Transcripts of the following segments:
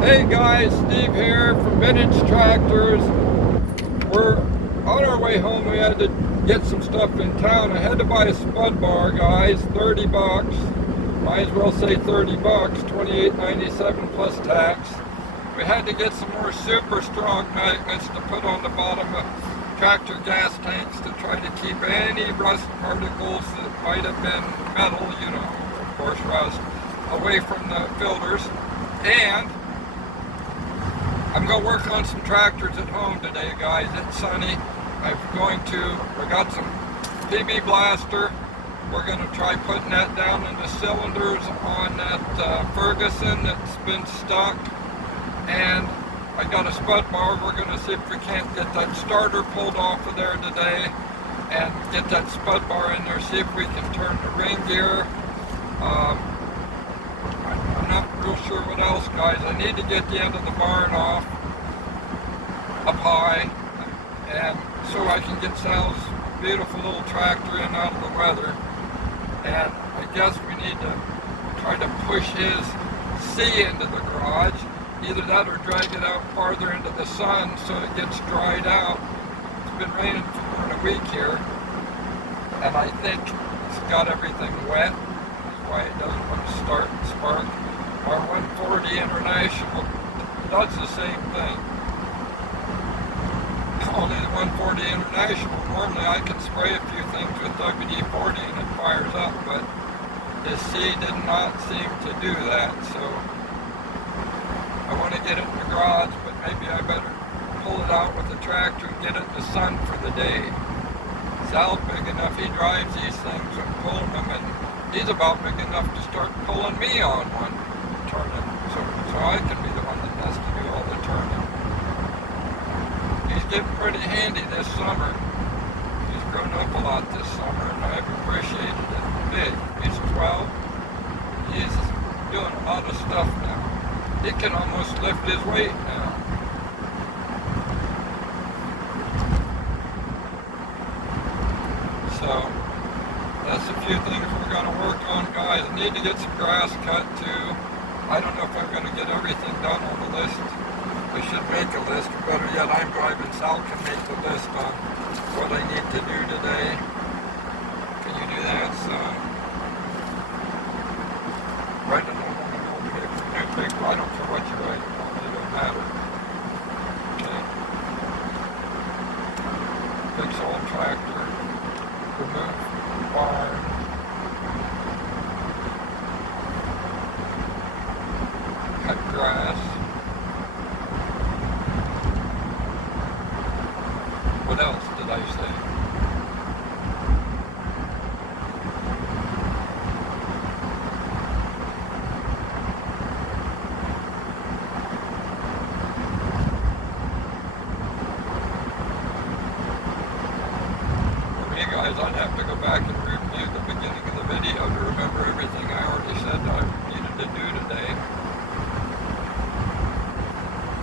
Hey guys, Steve here from Vintage Tractors. We're on our way home. We had to get some stuff in town. I had to buy a spud bar, guys, 30 bucks. Might as well say 30 bucks, $28.97 plus tax. We had to get some more super strong magnets to put on the bottom of tractor gas tanks to try to keep any rust particles that might have been metal, you know, of course rust, away from the filters. And I'm going to work on some tractors at home today, guys. It's sunny. We got some PB Blaster. We're going to try putting that down in the cylinders on that Ferguson that's been stuck. And I got a spud bar. We're going to see if we can't get that starter pulled off of there today and get that spud bar in there, see if we can turn the ring gear. I'm not real sure what else, guys. I need to get the end of the barn off up high, and so I can get Sal's beautiful little tractor in out of the weather. And I guess we need to try to push his C into the garage. Either that or drag it out farther into the sun so it gets dried out. It's been raining for more than a week here, and I think it's got everything wet. That's why it doesn't want to start and spark. Our 140 International does the same thing. Only the 140 International, normally I can spray a few things with WD-40 and it fires up, but this C did not seem to do that, so I want to get it in the garage, but maybe I better pull it out with the tractor and get it in the sun for the day. Sal's big enough, he drives these things and pulling them, and he's about big enough to start pulling me on one, turning, so I can be the one that has to do all the turning. He's getting pretty handy this summer. He's grown up a lot this summer, and I've appreciated it big. He's 12. He's doing a lot of stuff now. He can almost lift his weight now. So, that's a few things we're going to work on, guys. I need to get some grass cut too. I don't know if I'm going to get everything done on the list. I should make a list, or better yet, I'm driving. Sal can make the list on what I need to do today. Can you do that, son? Write it on an old paper. I don't care what you write. It don't matter. Okay. Fix old tractor. Remove barn. Cut grass. What else did I say? For me, guys, I'd have to go back and review the beginning of the video to remember everything I already said I needed to do today.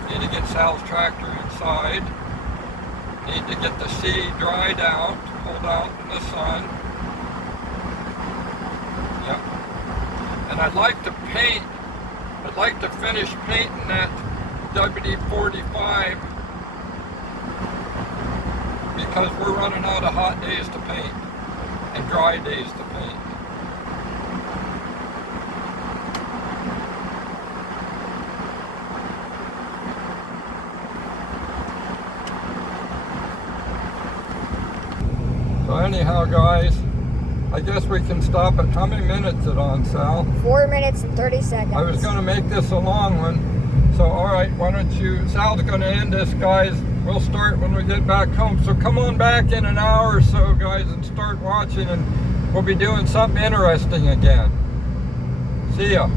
Need to get Sal's tractor inside. Need to get the C dried out, pulled out in the sun. Yep. And I'd like to paint, I'd like to finish painting that WD-45 because we're running out of hot days to paint and dry days to paint. So anyhow, guys, I guess we can stop at, how many minutes is it on, Sal? 4 minutes and 30 seconds. I was going to make this a long one. So, all right, why don't you, Sal's going to end this, guys. We'll start when we get back home. So come on back in an hour or so, guys, and start watching, and we'll be doing something interesting again. See ya.